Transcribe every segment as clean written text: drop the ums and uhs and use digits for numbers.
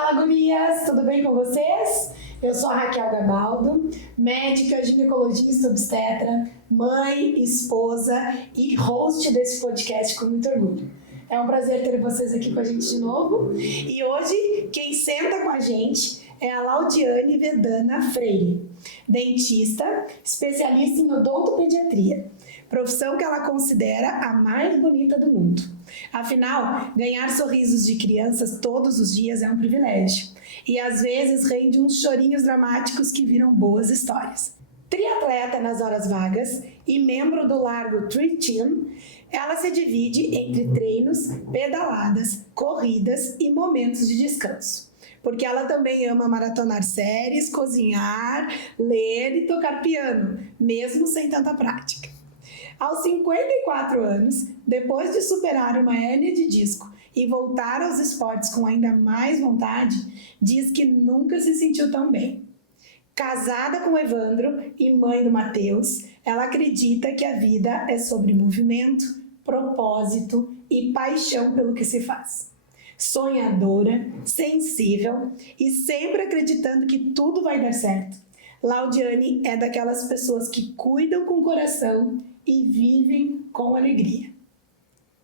Fala, gurias! Tudo bem com vocês? Eu sou a Raquel Gabaldo, médica, ginecologista, obstetra, mãe, esposa e host desse podcast com muito orgulho. É um prazer ter vocês aqui com a gente de novo. E hoje, quem senta com a gente é a Laudiane Vedana Freire, dentista, especialista em odontopediatria, profissão que ela considera a mais bonita do mundo. Afinal, ganhar sorrisos de crianças todos os dias é um privilégio e às vezes rende uns chorinhos dramáticos que viram boas histórias. Triatleta nas horas vagas e membro do Largo Tri Team, ela se divide entre treinos, pedaladas, corridas e momentos de descanso. Porque ela também ama maratonar séries, cozinhar, ler e tocar piano, mesmo sem tanta prática. Aos 54 anos, depois de superar uma hérnia de disco e voltar aos esportes com ainda mais vontade, diz que nunca se sentiu tão bem. Casada com Evandro e mãe do Matheus, ela acredita que a vida é sobre movimento, propósito e paixão pelo que se faz. Sonhadora, sensível e sempre acreditando que tudo vai dar certo, Laudiane é daquelas pessoas que cuidam com o coração e vivem com alegria.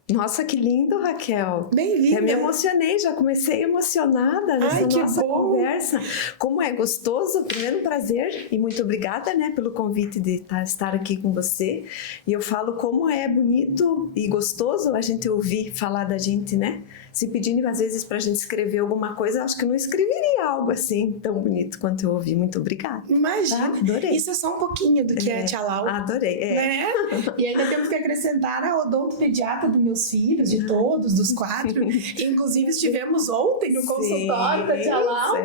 Nossa, que lindo, Raquel. Bem-vinda. Eu me emocionei, já comecei emocionada nessa nossa conversa. Como é gostoso, primeiro um prazer e muito obrigada, né, pelo convite de estar aqui com você. E eu falo como é bonito e gostoso a gente ouvir falar da gente, né? Se pedindo às vezes pra gente escrever alguma coisa, acho que eu não escreveria algo assim tão bonito quanto eu ouvi. Muito obrigada. Imagina, tá? Adorei. Isso é só um pouquinho do que é a Tia Lau. Adorei, né? E ainda temos que acrescentar a odontopediatra dos meus filhos, de todos, dos 4. Inclusive estivemos ontem no consultório da Tia Lau.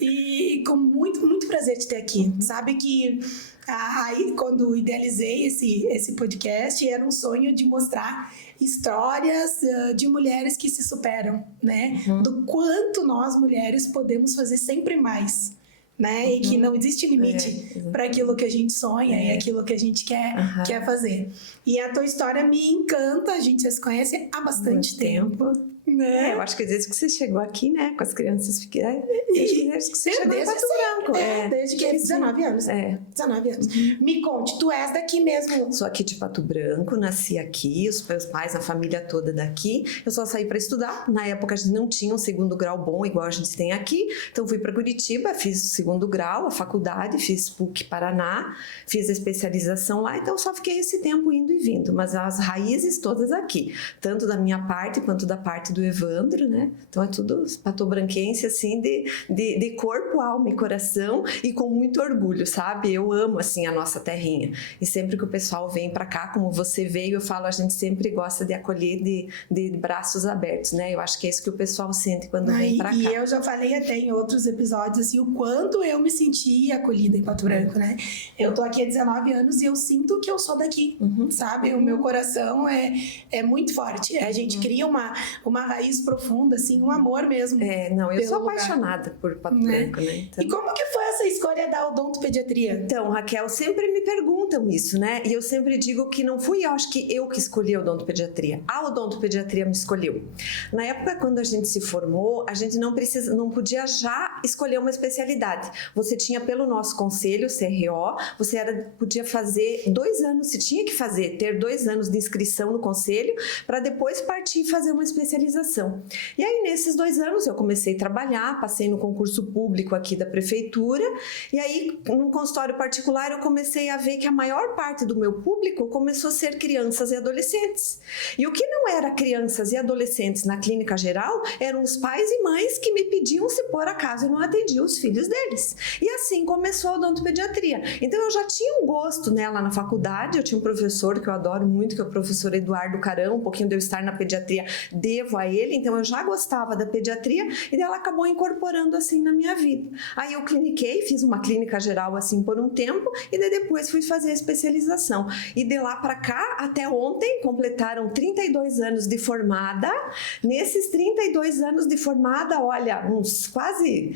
E com muito, muito prazer de ter aqui. Sabe que aí, quando idealizei esse podcast, era um sonho de mostrar histórias de mulheres que se superam, né? Do quanto nós, mulheres, podemos fazer sempre mais, né? E que não existe limite para aquilo que a gente sonha e aquilo que a gente quer fazer. E a tua história me encanta, a gente já se conhece há bastante tempo. Né? Eu acho que desde que você chegou aqui, né, com as crianças pequenas, desde que você chegou em Pato Branco. Desde que 19 anos. 19 anos. Me conte, tu és daqui mesmo? Sou aqui de Pato Branco, nasci aqui, os meus pais, a família toda daqui. Eu só saí para estudar. Na época a gente não tinha um segundo grau bom, igual a gente tem aqui. Então fui para Curitiba, fiz o segundo grau, a faculdade, fiz PUC Paraná, fiz a especialização lá. Então só fiquei esse tempo indo e vindo. Mas as raízes todas aqui, tanto da minha parte quanto da parte do Evandro, né? Então é tudo patobranquense, assim, de corpo, alma e coração e com muito orgulho, sabe? Eu amo, assim, a nossa terrinha. E sempre que o pessoal vem pra cá, como você veio, eu falo, a gente sempre gosta de acolher de braços abertos, né? Eu acho que é isso que o pessoal sente quando vem pra cá. E eu já falei até em outros episódios, assim, o quanto eu me senti acolhida em Pato Branco, né? Eu tô aqui há 19 anos e eu sinto que eu sou daqui, sabe? O meu coração é muito forte. A gente cria uma raiz profunda, assim, um amor mesmo. Eu sou apaixonada por Pato Branco, né? Então... E como que foi essa escolha da odontopediatria? Então, Raquel, sempre me perguntam isso, né? E eu sempre digo que não fui eu que escolhi a odontopediatria. A odontopediatria me escolheu. Na época, quando a gente se formou, a gente não podia já escolher uma especialidade. Você tinha pelo nosso conselho, CRO, você podia fazer 2 anos, você tinha que ter 2 anos de inscrição no conselho para depois partir e fazer uma especialização. E aí, nesses 2 anos, eu comecei a trabalhar, passei no concurso público aqui da prefeitura, e aí, no consultório particular, eu comecei a ver que a maior parte do meu público começou a ser crianças e adolescentes. E o que não era crianças e adolescentes na clínica geral, eram os pais e mães que me pediam se por acaso eu não atendia os filhos deles. E assim começou a odontopediatria. Então, eu já tinha um gosto nela na faculdade, eu tinha um professor que eu adoro muito, que é o professor Eduardo Carão, um pouquinho de eu estar na pediatria, devo a ele, então eu já gostava da pediatria e ela acabou incorporando assim na minha vida. Aí eu cliniquei trabalhei, fiz uma clínica geral assim por um tempo e daí depois fui fazer a especialização. E de lá para cá, até ontem, completaram 32 anos de formada. Nesses 32 anos de formada, olha, uns quase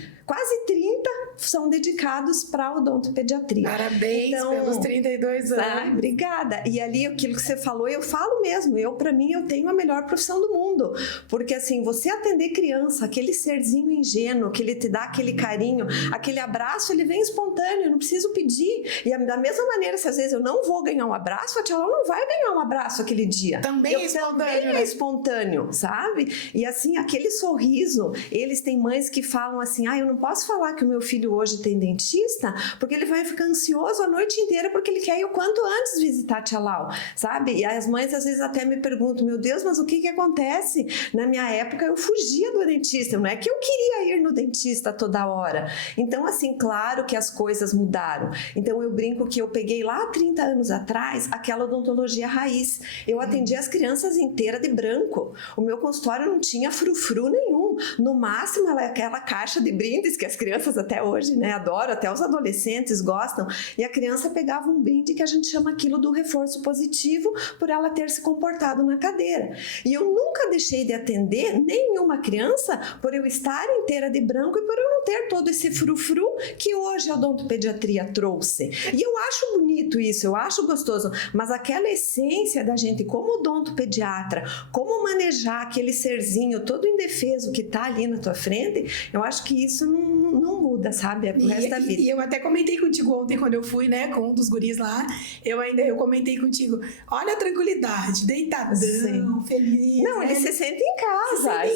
30 são dedicados para a odontopediatria. Parabéns pelos 32 anos. Ai, obrigada. E ali, aquilo que você falou, eu falo mesmo. Para mim, eu tenho a melhor profissão do mundo. Porque, assim, você atender criança, aquele serzinho ingênuo, que ele te dá aquele carinho, aquele abraço, ele vem espontâneo, eu não preciso pedir. E da mesma maneira, se às vezes eu não vou ganhar um abraço, a tia Lau não vai ganhar um abraço aquele dia. Também é espontâneo, sabe? E, assim, aquele sorriso, eles têm mães que falam assim, eu não posso falar que o meu filho hoje tem dentista, porque ele vai ficar ansioso a noite inteira porque ele quer ir o quanto antes visitar a tia Lau, sabe? E as mães às vezes até me perguntam, meu Deus, mas o que acontece? Na minha época eu fugia do dentista, não é que eu queria ir no dentista toda hora. Então, assim, claro que as coisas mudaram. Então eu brinco que eu peguei lá 30 anos atrás aquela odontologia raiz. Eu atendia as crianças inteiras de branco. O meu consultório não tinha frufru nenhum. No máximo, ela é aquela caixa de brindes que as crianças até hoje, né, adoram, até os adolescentes gostam. E a criança pegava um brinde que a gente chama aquilo do reforço positivo por ela ter se comportado na cadeira. E eu nunca deixei de atender nenhuma criança por eu estar inteira de branco e por eu não ter todo esse frufru que hoje a odontopediatria trouxe. E eu acho bonito isso, eu acho gostoso, mas aquela essência da gente como odontopediatra, como manejar aquele serzinho todo indefeso que tá ali na tua frente, eu acho que isso não muda, sabe? É pro resto da vida. E eu até comentei contigo ontem, quando eu fui, né, com um dos guris lá, eu comentei contigo, olha a tranquilidade, deitadão, sim, feliz. Não, eles se sentem em casa.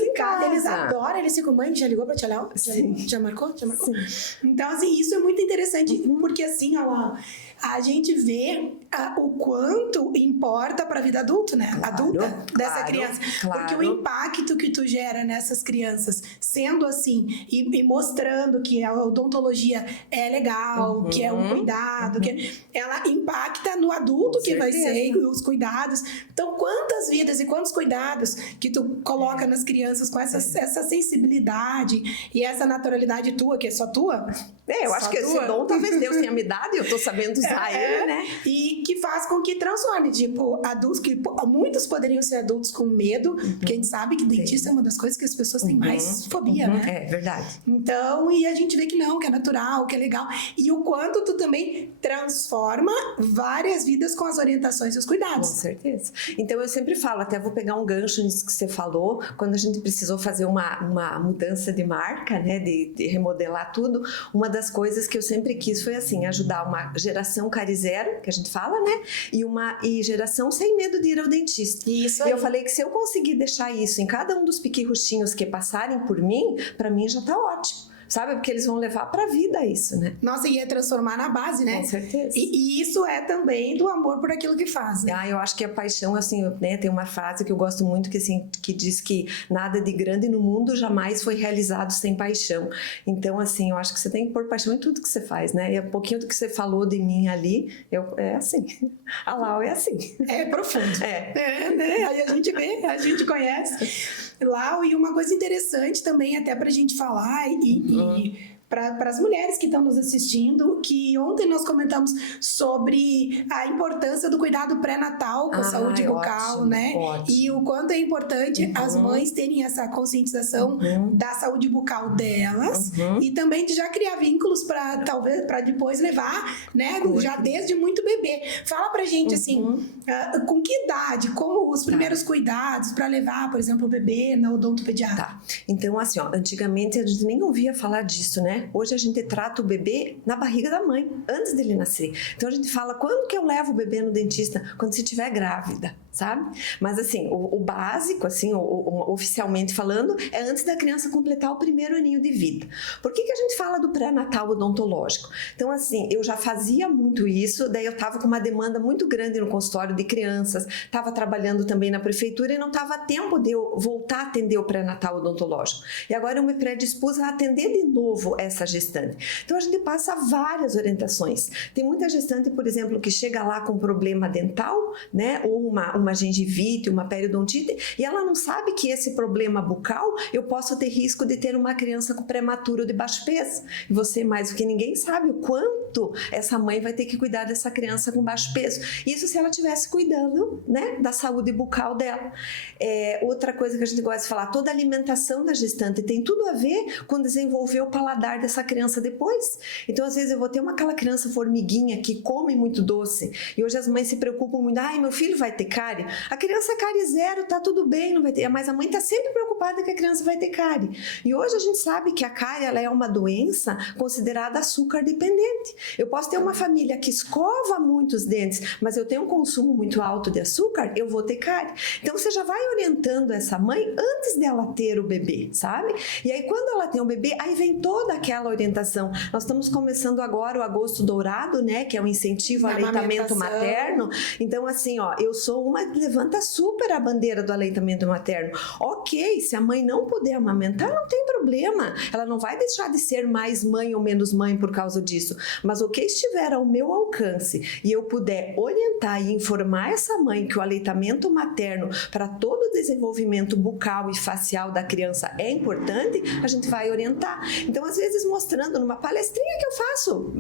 Eles adoram, eles ficam, mãe, já ligou pra tia Léo? Já marcou? Sim. Então, assim, isso é muito interessante, porque assim, ó lá, a gente vê o quanto importa para a vida adulta, né? Adulta dessa criança. Claro. Porque o impacto que tu gera nessas crianças, sendo assim, e mostrando que a odontologia é legal, que é um cuidado, que ela impacta no adulto que vai ser, os cuidados. Então, quantas vidas e quantos cuidados que tu coloca nas crianças com essa sensibilidade e essa naturalidade tua, que é só tua? Eu acho que esse dom talvez Deus tenha me dado e eu tô sabendo usar ele, né? E que faz com que transforme, tipo, adultos que muitos poderiam ser adultos com medo, porque a gente sabe que dentista é uma das coisas que as pessoas têm mais fobia, né? É verdade. Então, e a gente vê que não, que é natural, que é legal. E o quanto tu também transforma várias vidas com as orientações e os cuidados. Com certeza. Então, eu sempre falo, até vou pegar um gancho nisso que você falou, quando a gente precisou fazer uma mudança de marca, né, de remodelar tudo, uma das coisas que eu sempre quis foi assim, ajudar uma geração carizero, que a gente fala, né, e geração sem medo de ir ao dentista. Isso aí. E eu falei que se eu conseguir deixar isso em cada um dos piquirruchinhos que passarem por mim, para mim já tá ótimo. Sabe? Porque eles vão levar pra vida isso, né? Nossa, e é transformar na base, né? Com certeza. E isso é também do amor por aquilo que faz, né? Eu acho que a paixão, assim, né? Tem uma frase que eu gosto muito que, assim, que diz que nada de grande no mundo jamais foi realizado sem paixão. Então, assim, eu acho que você tem que pôr paixão em tudo que você faz, né? E um pouquinho do que você falou de mim ali, é assim. A Lau é assim. É profundo. Né? Aí a gente vê, a gente conhece. Lau, e uma coisa interessante também, até pra gente falar para as mulheres que estão nos assistindo, que ontem nós comentamos sobre a importância do cuidado pré-natal com a saúde bucal, ótimo, né? Ótimo. E o quanto é importante as mães terem essa conscientização da saúde bucal delas e também de já criar vínculos para depois levar, né? Já desde muito bebê. Fala pra gente assim, com que idade, como os primeiros cuidados para levar, por exemplo, o bebê na odontopediatra? Tá. Então, assim, antigamente a gente nem ouvia falar disso, né? Hoje a gente trata o bebê na barriga da mãe, antes dele nascer. Então a gente fala, quando que eu levo o bebê no dentista? Quando você estiver grávida, sabe? Mas assim, o básico, assim, oficialmente falando, é antes da criança completar o primeiro aninho de vida. Por que a gente fala do pré-natal odontológico? Então assim, eu já fazia muito isso, daí eu estava com uma demanda muito grande no consultório de crianças, estava trabalhando também na prefeitura e não estava a tempo de eu voltar a atender o pré-natal odontológico. E agora eu me predispus a atender de novo essa gestante. Então a gente passa várias orientações. Tem muita gestante, por exemplo, que chega lá com problema dental, né, ou uma gengivite, uma periodontite, e ela não sabe que esse problema bucal, eu posso ter risco de ter uma criança com prematuro de baixo peso. E você, mais do que ninguém, sabe o quanto essa mãe vai ter que cuidar dessa criança com baixo peso. Isso se ela estivesse cuidando, né, da saúde bucal dela. Outra coisa que a gente gosta de falar, toda a alimentação da gestante tem tudo a ver com desenvolver o paladar dessa criança depois. Então, às vezes, eu vou ter aquela criança formiguinha que come muito doce, e hoje as mães se preocupam muito, meu filho vai ter cárie? A criança é cárie zero, tá tudo bem, não vai ter, mas a mãe tá sempre preocupada que a criança vai ter cárie. E hoje a gente sabe que a cárie, ela é uma doença considerada açúcar dependente. Eu posso ter uma família que escova muito os dentes, mas eu tenho um consumo muito alto de açúcar, eu vou ter cárie. Então você já vai orientando essa mãe antes dela ter o bebê, sabe? E aí quando ela tem o bebê, aí vem toda aquela orientação. Nós estamos começando agora o Agosto Dourado, né, que é o incentivo ao aleitamento materno. Então assim, eu sou uma que levanta super a bandeira do aleitamento materno. Ok, se a mãe não puder amamentar, não tem problema. Ela não vai deixar de ser mais mãe ou menos mãe por causa disso. Mas o que estiver ao meu alcance e eu puder orientar e informar essa mãe que o aleitamento materno para todo o desenvolvimento bucal e facial da criança é importante, a gente vai orientar. Então, às vezes, mostrando numa palestrinha que eu faço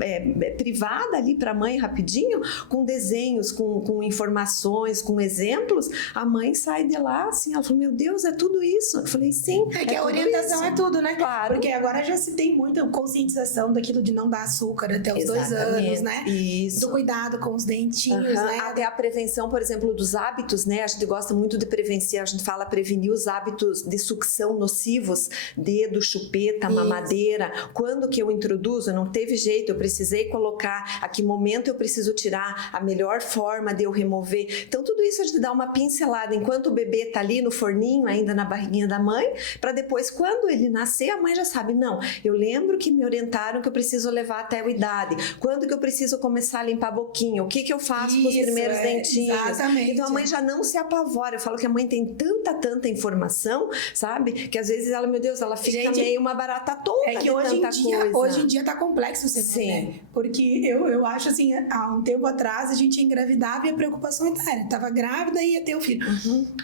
privada ali para a mãe rapidinho, com desenhos, com informações, com exemplos, a mãe sai de lá assim, ela falou, meu Deus, é tudo isso? Eu falei, sim. É que a orientação isso. é tudo, né? Claro. Porque agora já se tem muita conscientização daquilo de não dar açúcar até os 2 anos, né? Isso. Do cuidado com os dentinhos, né? Até a prevenção, por exemplo, dos hábitos, né? A gente gosta muito de prevenir, a gente fala prevenir os hábitos de sucção nocivos, dedo, chupeta, mamadeira. Quando que eu introduzo, não teve jeito, eu precisei colocar, a que momento eu preciso tirar, a melhor forma de eu remover. Então, tudo isso a gente dá uma pincelada enquanto o bebê tá ali no forninho, ainda na barriguinha da mãe, para depois, quando ele nascer, a mãe já sabe, não, eu lembro que me orientaram que eu preciso levar até a idade, quando que eu preciso começar a limpar a boquinha, o que eu faço com os primeiros dentinhos. Exatamente. Então a mãe já não se apavora. Eu falo que a mãe tem tanta informação, sabe? Que às vezes ela, meu Deus, ela fica meio uma barata tonta de tanta coisa. Hoje em dia tá complexo ser mãe, né? Porque eu acho assim, há um tempo atrás a gente engravidava e a preocupação era, tava grávida e ia ter o filho.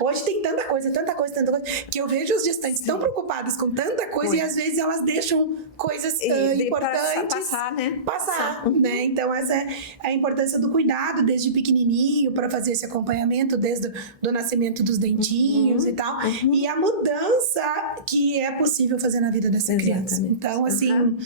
Hoje tem tanta coisa, que eu vejo os gestantes tão preocupadas com tanta coisa e às vezes elas deixam coisas importantes passar, né? Né? Então essa é a importância do cuidado desde pequenininho para fazer esse acompanhamento desde do nascimento dos dentinhos e tal, e a mudança que é possível fazer na vida dessa criança. Então assim,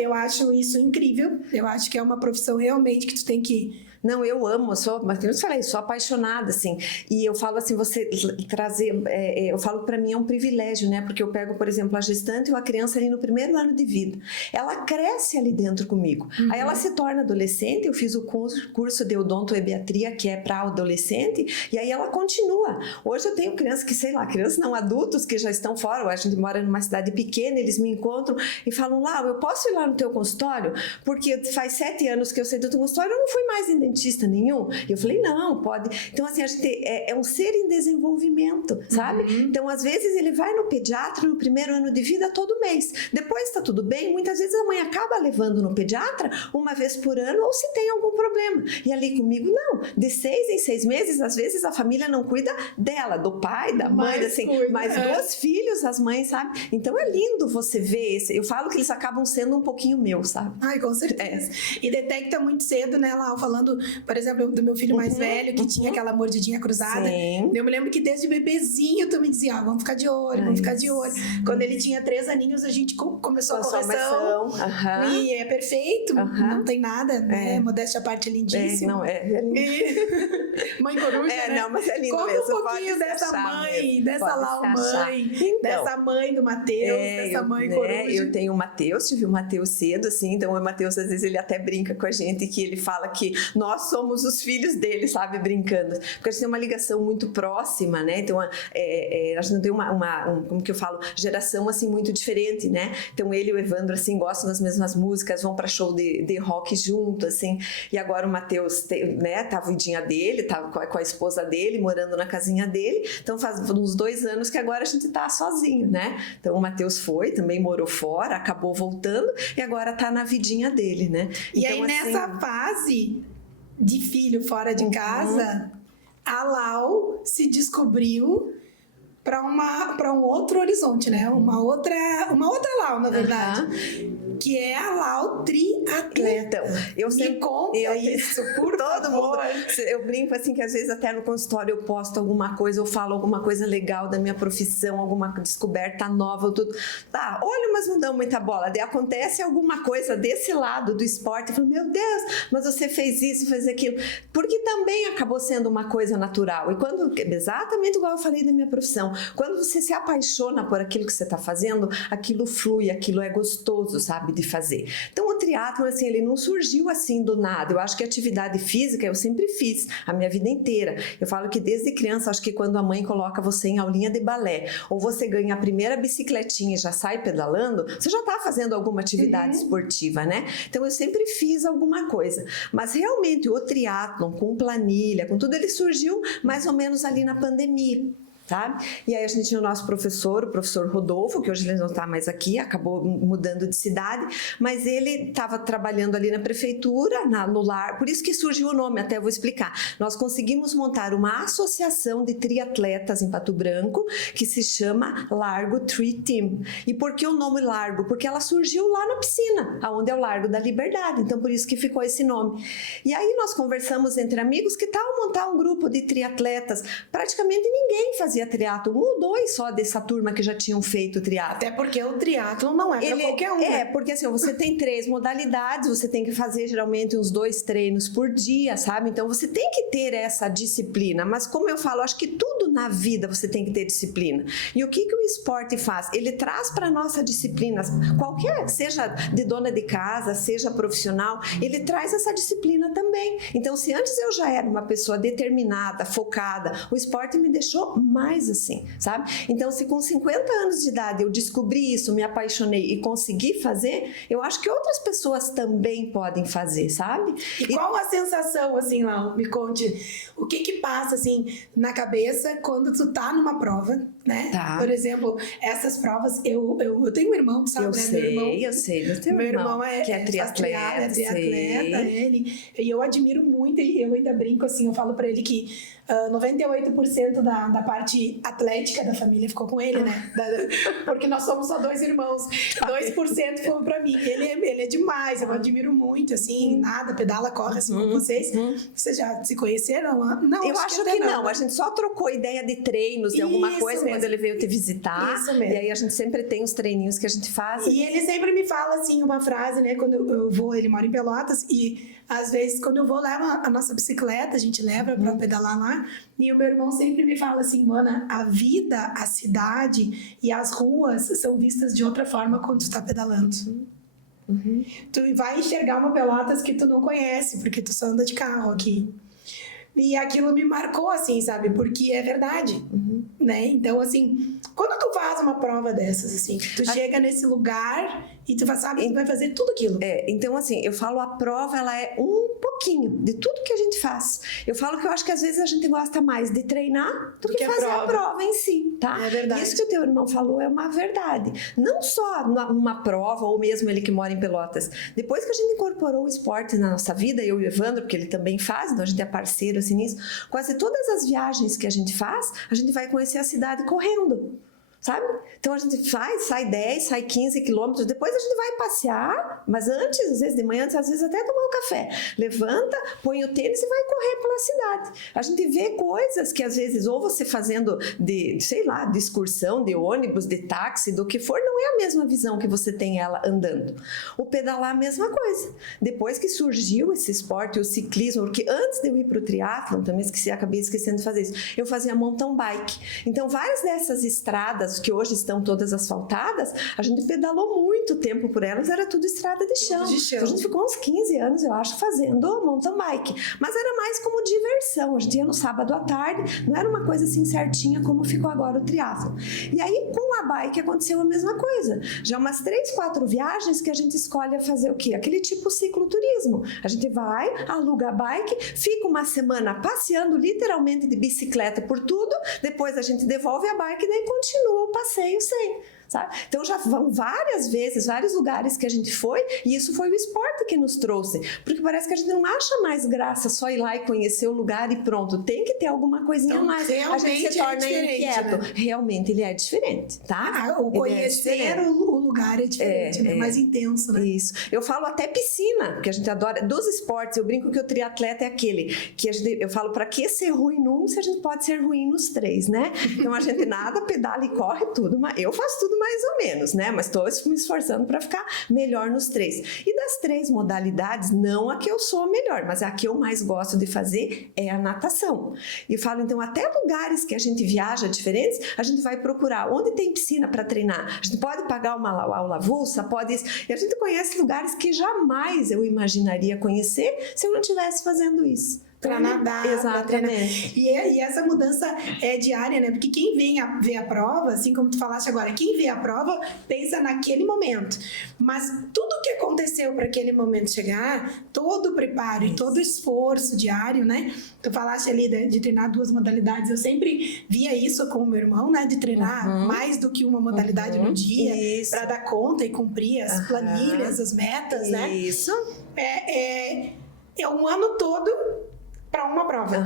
eu acho isso incrível. Eu acho que é uma profissão realmente que tu tem que... Não, eu amo, mas eu falei, sou apaixonada, assim, e eu falo assim, você trazer, eu falo que pra mim é um privilégio, né, porque eu pego, por exemplo, a gestante ou a criança ali no primeiro ano de vida, ela cresce ali dentro comigo, aí ela se torna adolescente, eu fiz o curso de odontoebiatria, que é pra adolescente, e aí ela continua. Hoje eu tenho crianças que, sei lá, crianças não adultos que já estão fora, a gente mora numa cidade pequena, eles me encontram e falam, Lau, eu posso ir lá no teu consultório? Porque faz 7 anos que eu saí do teu consultório, eu não fui mais em dentista nenhum. E eu falei, não, pode. Então, assim, a gente é um ser em desenvolvimento, sabe? Então, às vezes, ele vai no pediatra no primeiro ano de vida todo mês. Depois tá tudo bem. Muitas vezes a mãe acaba levando no pediatra uma vez por ano ou se tem algum problema. E ali comigo, não. De 6 em 6 meses, às vezes a família não cuida dela, do pai, da mãe, assim, mas dos filhos, as mães, sabe? Então, é lindo você ver esse. Eu falo que eles acabam sendo um pouquinho meu, sabe? Ai, com certeza. E detecta muito cedo, né, Lau, falando, por exemplo, do meu filho mais velho, que tinha aquela mordidinha cruzada. Sim. Eu me lembro que desde bebezinho tu me dizia, vamos ficar de olho, vamos ficar de olho. Quando ele tinha 3 aninhos, a gente começou a correção. E é perfeito, não tem nada, né? Modéstia à parte, é lindíssimo. Não, é lindo. Mãe coruja, né? Não, mas é lindo Conta mesmo. um pouquinho dessa mãe, dessa Lau mãe, então, dessa mãe do Matheus, dessa mãe coruja. Eu tenho o Matheus, tive o Matheus cedo, assim, então o Matheus, às vezes, ele até brinca com a gente, que ele fala que nós nós somos os filhos dele, sabe, brincando. Porque a gente tem uma ligação muito próxima, né? Então, a gente não tem como que eu falo, geração, assim, muito diferente, né? Então, ele e o Evandro, assim, gostam das mesmas músicas, vão para show de rock junto, assim. E agora o Matheus, né, tá a vidinha dele, tá com a esposa dele, morando na casinha dele. Então, faz uns 2 anos que agora a gente tá sozinho, né? Então, o Matheus também morou fora, acabou voltando e agora tá na vidinha dele, né? E então, aí, nessa fase de filho fora de casa, a Lau se descobriu para um outro horizonte, né? Uma outra Lau, na verdade. Que é a Lau triatleta. Então, eu Me conta isso, por todo favor. mundo. Eu brinco assim que às vezes até no consultório eu posto alguma coisa, eu falo alguma coisa legal da minha profissão, alguma descoberta nova, tudo. Tá, olha, mas não dão muita bola. Daí acontece alguma coisa desse lado do esporte, eu falo, meu Deus, mas você fez isso, fez aquilo. Porque também acabou sendo uma coisa natural. E quando, exatamente igual eu falei da minha profissão, quando você se apaixona por aquilo que você está fazendo, aquilo flui, aquilo é gostoso, sabe, de fazer. Então o triatlon, assim, ele não surgiu assim do nada. Eu acho que atividade física eu sempre fiz a minha vida inteira. Eu falo que desde criança, acho que quando a mãe coloca você em aulinha de balé, ou você ganha a primeira bicicletinha e já sai pedalando, você já está fazendo alguma atividade esportiva, né? Então eu sempre fiz alguma coisa. Mas realmente o triatlon com planilha, com tudo, ele surgiu mais ou menos ali na pandemia. Sabe? E aí a gente tinha o nosso professor, o professor Rodolfo, que hoje ele não está mais aqui, acabou mudando de cidade, mas ele estava trabalhando ali na prefeitura, no Largo, por isso que surgiu o nome, até vou explicar. Nós conseguimos montar uma associação de triatletas em Pato Branco, que se chama Largo Tri Team. E por que o nome Largo? Porque ela surgiu lá na piscina, onde é o Largo da Liberdade, então por isso que ficou esse nome. E aí nós conversamos entre amigos que tal montar um grupo de triatletas, praticamente ninguém fazia triatlo, mudou e só dessa turma que já tinham feito triatlo. Até porque o triatlo não é para qualquer um. É, porque assim, você tem 3 modalidades, você tem que fazer geralmente uns 2 treinos por dia, sabe? Então você tem que ter essa disciplina, mas como eu falo, acho que tudo na vida você tem que ter disciplina. E o que o esporte faz? Ele traz para nossa disciplina, qualquer, seja de dona de casa, seja profissional, ele traz essa disciplina também. Então se antes eu já era uma pessoa determinada, focada, o esporte me deixou mais assim, sabe? Então, se com 50 anos de idade eu descobri isso, me apaixonei e consegui fazer, eu acho que outras pessoas também podem fazer, sabe? E qual a sensação, assim, Lau? Me conte, o que passa, assim, na cabeça quando tu tá numa prova, né? Tá. Por exemplo, essas provas, eu tenho um irmão, sabe? Eu sei do teu meu irmão, que é triatleta, ele, e eu admiro muito, e eu ainda brinco, assim, eu falo pra ele que 98% da parte atlética da família ficou com ele, né? Porque nós somos só 2 irmãos. 2% foi pra mim. Ele é demais, eu admiro muito, assim, nada, pedala, corre assim com vocês. Vocês já se conheceram? Não, eu acho que não. A gente só trocou ideia de treinos, de alguma coisa, mesmo. Quando ele veio te visitar. Isso mesmo. E aí a gente sempre tem os treininhos que a gente faz. E ele sempre me fala, assim, uma frase, né? Quando eu vou, ele mora em Pelotas, e às vezes, quando eu vou, leva a nossa bicicleta, a gente leva pra pedalar lá. E o meu irmão sempre me fala assim, Mana, a vida, a cidade e as ruas são vistas de outra forma quando tu tá pedalando. Tu vai enxergar uma Pelotas que tu não conhece, porque tu só anda de carro aqui. E aquilo me marcou, assim, sabe? Porque é verdade, né? Então, assim, quando tu faz uma prova dessas, assim, tu chega nesse lugar e tu sabe que tu vai fazer tudo aquilo. Então, assim, eu falo, a prova, ela é um pouquinho de tudo que a gente faz. Eu falo que eu acho que às vezes a gente gosta mais de treinar do que fazer a prova em si, tá? É verdade. Isso que o teu irmão falou é uma verdade. Não só numa prova, ou mesmo ele que mora em Pelotas. Depois que a gente incorporou o esporte na nossa vida, eu e o Evandro, porque ele também faz, então a gente é parceiro, assim, nisso. Quase todas as viagens que a gente faz, a gente vai conhecer a cidade correndo. Sabe? Então a gente sai 10, sai 15 quilômetros, depois a gente vai passear, mas antes, às vezes de manhã, às vezes até tomar um café. Levanta, põe o tênis e vai correr pela cidade. A gente vê coisas que às vezes, ou você fazendo de excursão, de ônibus, de táxi, do que for, não é a mesma visão que você tem ela andando. O pedalar, a mesma coisa. Depois que surgiu esse esporte, o ciclismo, porque antes de eu ir para o triatlon, também acabei esquecendo de fazer isso, eu fazia mountain bike. Então várias dessas estradas estradas que hoje estão todas asfaltadas, a gente pedalou muito tempo por elas, era tudo estrada de chão. Então, a gente ficou uns 15 anos, eu acho, fazendo mountain bike. Mas era mais como diversão. A gente ia no sábado à tarde, não era uma coisa assim certinha como ficou agora o triatlo. E aí, com a bike, aconteceu a mesma coisa. Já umas 3, 4 viagens que a gente escolhe fazer o quê? Aquele tipo cicloturismo. A gente vai, aluga a bike, fica uma semana passeando literalmente de bicicleta por tudo, depois a gente devolve a bike e daí continua o passeio sem. Sabe? Então já vão várias vezes, vários lugares que a gente foi, e isso foi o esporte que nos trouxe, porque parece que a gente não acha mais graça só ir lá e conhecer o lugar e pronto, tem que ter alguma coisinha então, mais, a gente se torna inquieto, né? Realmente ele é diferente, tá? O conhecer o lugar é diferente, né? Mais intenso, né? Isso, eu falo até piscina, porque a gente adora, dos esportes, eu brinco que o triatleta é aquele, que eu falo, pra que ser ruim num, se a gente pode ser ruim nos 3, né? Então a gente nada, pedala e corre tudo, mas eu faço tudo mais ou menos, né? Mas estou me esforçando para ficar melhor nos 3. E das 3 modalidades, não a que eu sou melhor, mas a que eu mais gosto de fazer é a natação. E falo, então, até lugares que a gente viaja diferentes, a gente vai procurar onde tem piscina para treinar. A gente pode pagar uma aula avulsa, pode... E a gente conhece lugares que jamais eu imaginaria conhecer se eu não estivesse fazendo isso. Para nadar, exatamente. E essa mudança é diária, né? Porque quem vê a prova, assim como tu falaste agora, quem vê a prova pensa naquele momento. Mas tudo que aconteceu para aquele momento chegar, todo o preparo e todo o esforço diário, né? Tu falaste ali de treinar 2 modalidades. Eu sempre via isso com o meu irmão, né? De treinar mais do que uma modalidade no dia para dar conta e cumprir as planilhas, as metas, né? Isso. É um ano todo para uma prova,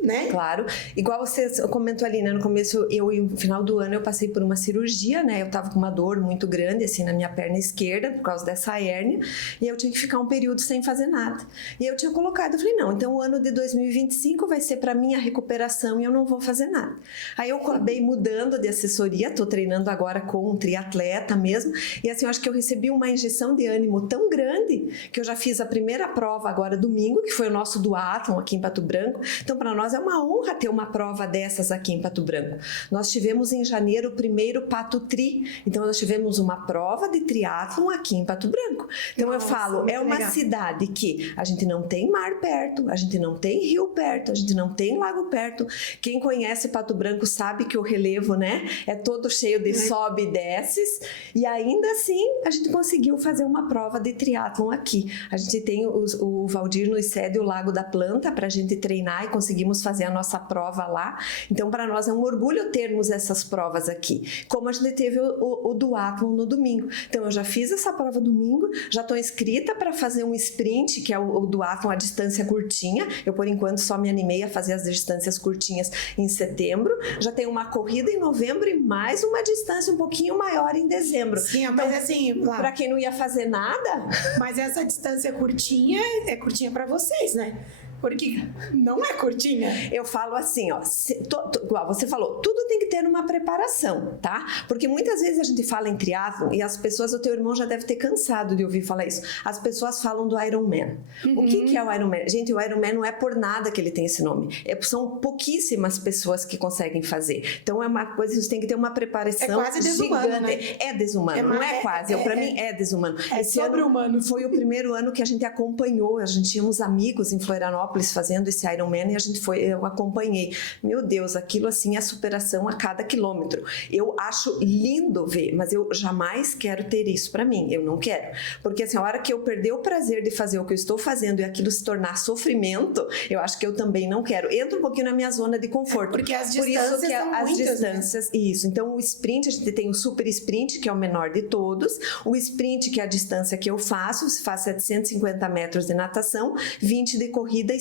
né? Claro. Igual você comentou ali, né? No começo, no final do ano, eu passei por uma cirurgia, né? Eu tava com uma dor muito grande, assim, na minha perna esquerda, por causa dessa hérnia, e eu tinha que ficar um período sem fazer nada. E eu tinha colocado, eu falei, não, então o ano de 2025 vai ser para minha recuperação e eu não vou fazer nada. Aí eu acabei mudando de assessoria, tô treinando agora com um triatleta mesmo, e assim, eu acho que eu recebi uma injeção de ânimo tão grande que eu já fiz a primeira prova agora domingo, que foi o nosso duatlon aqui em Pato Branco. Então, para nós é uma honra ter uma prova dessas aqui em Pato Branco. Nós tivemos em janeiro o primeiro Pato Tri, então nós tivemos uma prova de triatlon aqui em Pato Branco. Então eu falo, é uma cidade que a gente não tem mar perto, a gente não tem rio perto, a gente não tem lago perto. Quem conhece Pato Branco sabe que o relevo, né, é todo cheio de sobe e desces, e ainda assim a gente conseguiu fazer uma prova de triatlon aqui. A gente tem o Valdir nos cede o Lago da Planta para a gente treinar e conseguimos fazer a nossa prova lá. Então, para nós é um orgulho termos essas provas aqui. Como a gente teve o duatlon no domingo. Então, eu já fiz essa prova domingo, já estou inscrita para fazer um sprint, que é o duatlon, a distância curtinha. Eu, por enquanto, só me animei a fazer as distâncias curtinhas em setembro. Já tenho uma corrida em novembro e mais uma distância um pouquinho maior em dezembro. Sim, então, mas assim, para quem não ia fazer nada... Mas essa distância curtinha é curtinha para vocês, né? Porque não é curtinha. Eu falo assim, ó, igual você falou, tudo tem que ter uma preparação, tá? Porque muitas vezes a gente fala em triatlon e as pessoas, o teu irmão já deve ter cansado de ouvir falar isso. As pessoas falam do Ironman. O que é o Ironman? Gente, o Ironman não é por nada que ele tem esse nome. São pouquíssimas pessoas que conseguem fazer. Então é uma coisa, você tem que ter uma preparação quase desumano, gigante. Né? É desumano, não é quase. Para mim é desumano. Esse sobre-humano. Foi o primeiro ano que a gente acompanhou, a gente tinha uns amigos em Florianópolis fazendo esse Ironman e eu acompanhei. Meu Deus, aquilo assim é superação a cada quilômetro. Eu acho lindo ver, mas eu jamais quero ter isso pra mim. Eu não quero. Porque assim, a hora que eu perder o prazer de fazer o que eu estou fazendo e aquilo se tornar sofrimento, eu acho que eu também não quero. Entra um pouquinho na minha zona de conforto. Porque as distâncias são as muitas, distâncias, né? Isso. Então o sprint, a gente tem o super sprint, que é o menor de todos. O sprint, que é a distância que eu faço, se faz 750 metros de natação, 20 de corrida e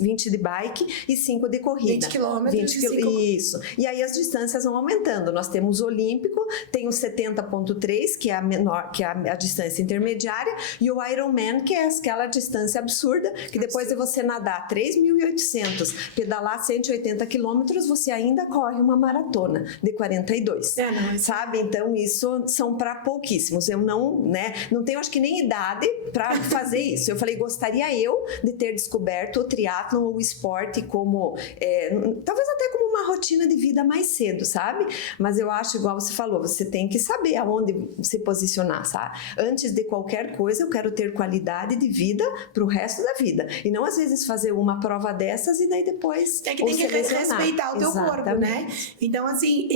20 de bike e 5 de corrida. 20 quilômetros. Isso. E aí as distâncias vão aumentando. Nós temos o Olímpico, tem o 70.3, que é a menor, que é a distância intermediária, e o Ironman, que é aquela distância absurda, que depois de você nadar 3.800, pedalar 180 quilômetros, você ainda corre uma maratona de 42. Sabe? Então, isso são para pouquíssimos. Eu não tenho, acho que nem idade para fazer isso. Eu falei, gostaria eu de ter descoberto descoberto o triatlon ou o esporte como, talvez até como uma rotina de vida mais cedo, sabe? Mas eu acho, igual você falou, você tem que saber aonde se posicionar, sabe? Antes de qualquer coisa, eu quero ter qualidade de vida pro resto da vida. E não, às vezes, fazer uma prova dessas e daí depois... É que tem que respeitar o teu corpo, né? Então, assim,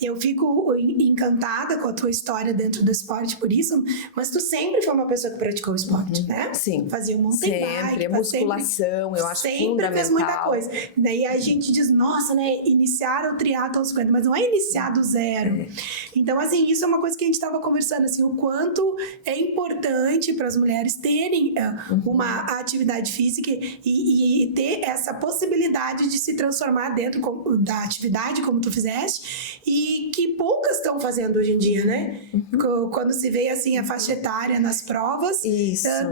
eu fico encantada com a tua história dentro do esporte por isso, mas tu sempre foi uma pessoa que praticou esporte, né? Sim. Fazia um mountain bike. Sempre, a musculação, eu acho sempre fundamental. Fez muita coisa. Daí a gente diz, nossa, né, iniciar o triatlo aos 50, mas não é iniciar do zero. Então, assim, isso é uma coisa que a gente estava conversando, assim, o quanto é importante para as mulheres terem uma atividade física e ter essa possibilidade de se transformar dentro da atividade, como tu fizeste, e que poucas estão fazendo hoje em dia, né? Quando se vê, assim, a faixa etária nas provas,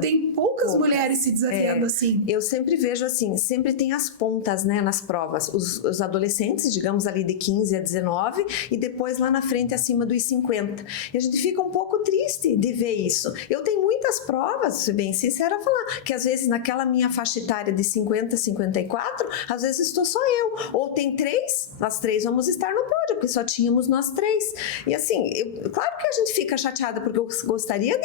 tem poucas mulheres se desafiando assim. Eu sempre vejo assim, sempre tem as pontas, né, nas provas. Os adolescentes, digamos ali de 15 a 19, e depois lá na frente acima dos 50. E a gente fica um pouco triste de ver isso. Eu tenho muitas provas, vou ser bem sincera, falar que às vezes naquela minha faixa etária de 50 a 54, às vezes estou só eu. Ou tem 3, as 3 vamos estar no pódio, porque só tínhamos nós 3. E assim, claro que a gente fica chateada, porque eu gostaria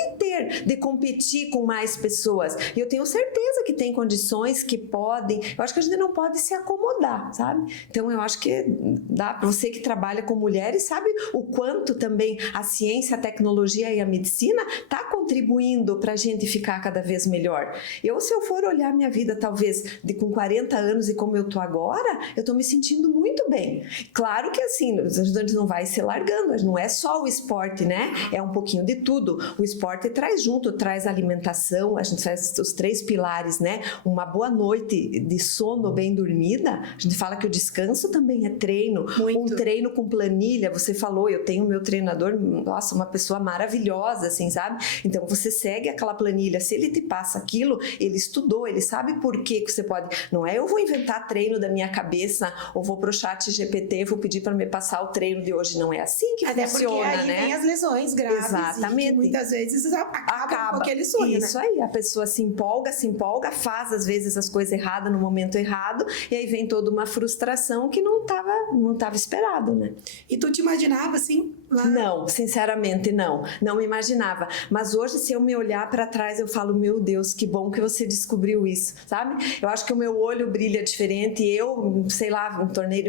de competir com mais pessoas. E eu tenho certeza que tem condições que podem. Eu acho que a gente não pode se acomodar, sabe? Então eu acho que dá, você que trabalha com mulheres, sabe o quanto também a ciência, a tecnologia e a medicina tá contribuindo para a gente ficar cada vez melhor. Se eu for olhar minha vida, talvez com 40 anos e como eu tô agora, eu tô me sentindo muito bem. Claro que assim, a gente não vai se largando, não é só o esporte, né? É um pouquinho de tudo. O esporte traz alimentação, a gente faz os 3 pilares, né? Uma boa noite de sono bem dormida. A gente fala que o descanso também é treino. Um treino com planilha, você falou, eu tenho meu treinador, nossa, uma pessoa maravilhosa, assim, sabe? Então você segue aquela planilha, se ele te passa aquilo, ele estudou, ele sabe por que você pode. Não é eu vou inventar treino da minha cabeça ou vou pro chat GPT, vou pedir para me passar o treino de hoje. Não é assim que funciona, porque aí né? Vem as lesões graves. Exatamente. E que muitas vezes acaba com aquele sonho, isso, né? Aí, a pessoa se empolga, faz às vezes as coisas erradas no momento errado, e aí vem toda uma frustração que não estava esperado, né? E tu te imaginava assim? Lá? Não, sinceramente não me imaginava. Mas hoje, se eu me olhar para trás, eu falo, meu Deus, que bom que você descobriu isso, sabe? Eu acho que o meu olho brilha diferente, eu, sei lá, me tornei,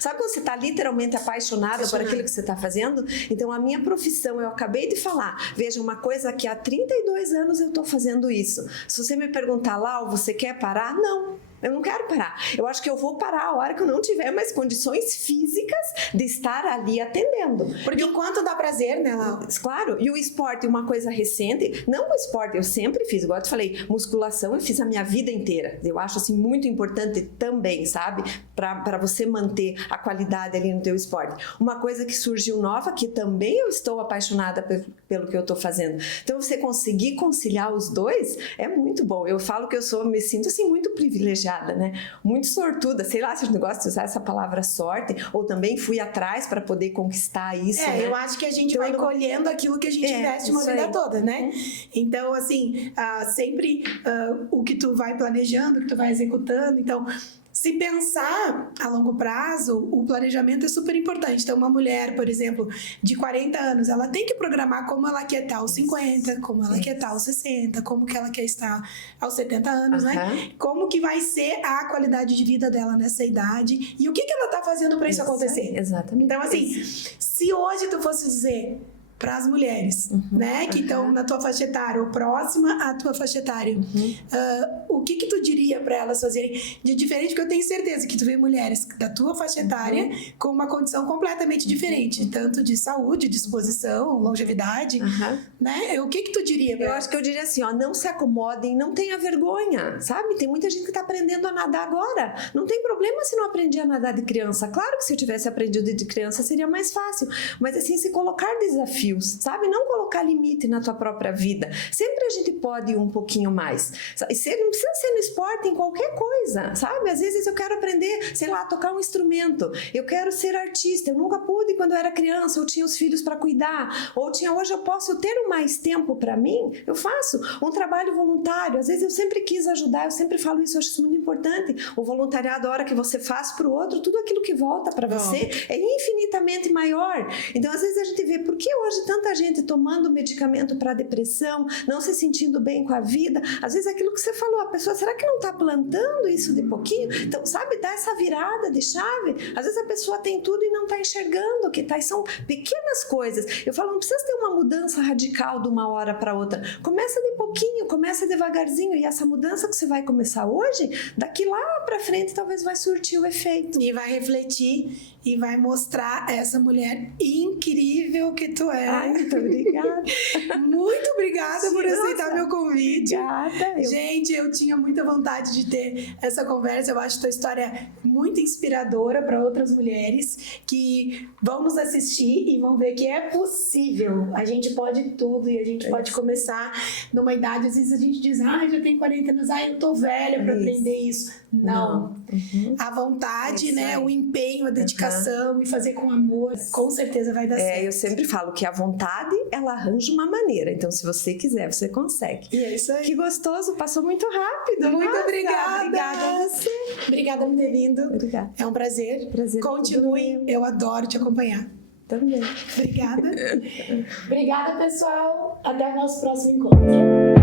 sabe quando você está literalmente apaixonada por aquilo que você está fazendo? Então, a minha profissão, eu acabei de falar, veja, uma coisa que há 32 anos eu estou fazendo isso. Se você me perguntar, Lau, você quer parar? Não. Eu não quero parar. Eu acho que eu vou parar a hora que eu não tiver mais condições físicas de estar ali atendendo. Porque o quanto dá prazer, né, Lau? Claro. E o esporte, uma coisa recente, não o esporte, eu sempre fiz, igual eu te falei, musculação eu fiz a minha vida inteira. Eu acho assim muito importante também, sabe? Para você manter a qualidade ali no teu esporte. Uma coisa que surgiu nova, que também eu estou apaixonada pelo que eu estou fazendo. Então, você conseguir conciliar os dois é muito bom. Eu falo que me sinto assim muito privilegiada, né? Muito sortuda, sei lá se eu não gosto de usar essa palavra sorte, ou também fui atrás para poder conquistar isso, né? Eu acho que a gente vai colhendo aquilo que a gente investe uma vida toda, né? Então, assim, sempre o que tu vai planejando, o que tu vai executando, então... Se pensar a longo prazo, o planejamento é super importante. Então, uma mulher, por exemplo, de 40 anos, ela tem que programar como ela quer estar aos 50, como ela quer estar aos 60, como que ela quer estar aos 70 anos, né? Como que vai ser a qualidade de vida dela nessa idade e o que ela tá fazendo para isso acontecer. Exatamente. Então, assim, se hoje tu fosse dizer para as mulheres, né, que estão na tua faixa etária ou próxima à tua faixa etária, o que tu diria para elas fazerem de diferente? Porque eu tenho certeza que tu vê mulheres da tua faixa etária com uma condição completamente diferente, tanto de saúde, disposição, longevidade, né? O que tu diria pra elas? Eu acho que eu diria assim, ó, não se acomodem, não tenha vergonha, sabe? Tem muita gente que tá aprendendo a nadar agora. Não tem problema se não aprender a nadar de criança. Claro que se eu tivesse aprendido de criança seria mais fácil, mas assim, se colocar desafios, sabe? Não colocar limite na tua própria vida. Sempre a gente pode ir um pouquinho mais. E não precisa pode ser no esporte, em qualquer coisa, sabe? Às vezes eu quero aprender, sei lá, tocar um instrumento, eu quero ser artista, eu nunca pude quando eu era criança, eu tinha os filhos para cuidar, hoje eu posso ter mais tempo para mim, eu faço um trabalho voluntário, às vezes eu sempre quis ajudar, eu sempre falo isso, eu acho isso muito importante, o voluntariado, a hora que você faz para o outro, tudo aquilo que volta para você é infinitamente maior. Então às vezes a gente vê, por que hoje tanta gente tomando medicamento para depressão, não se sentindo bem com a vida, às vezes aquilo que você falou, a pessoa, será que não está plantando isso de pouquinho? Então, sabe, dá essa virada de chave, às vezes a pessoa tem tudo e não está enxergando que tá, são pequenas coisas, eu falo, não precisa ter uma mudança radical de uma hora para outra, começa de pouquinho, começa devagarzinho, e essa mudança que você vai começar hoje, daqui lá para frente talvez vai surtir o efeito. E vai refletir e vai mostrar essa mulher incrível que tu é. Ai, muito obrigada. Muito obrigada por aceitar meu convite. Obrigada. Gente, eu tinha muita vontade de ter essa conversa. Eu acho tua história muito inspiradora para outras mulheres que vão nos assistir e vão ver que é possível. A gente pode tudo e a gente pode começar numa idade, às vezes a gente diz, já tenho 40 anos, eu tô velha para aprender isso. Não. A vontade, né, o empenho, a dedicação e fazer com amor, com certeza vai dar certo. Eu sempre falo que a vontade, ela arranja uma maneira. Então, se você quiser, você consegue. E é isso aí. Que gostoso, passou muito rápido. Muito obrigada. Obrigada a você. Obrigada por ter vindo. Obrigada. É um prazer. Continue, eu adoro te acompanhar. Também. Obrigada. Obrigada, pessoal. Até o nosso próximo encontro.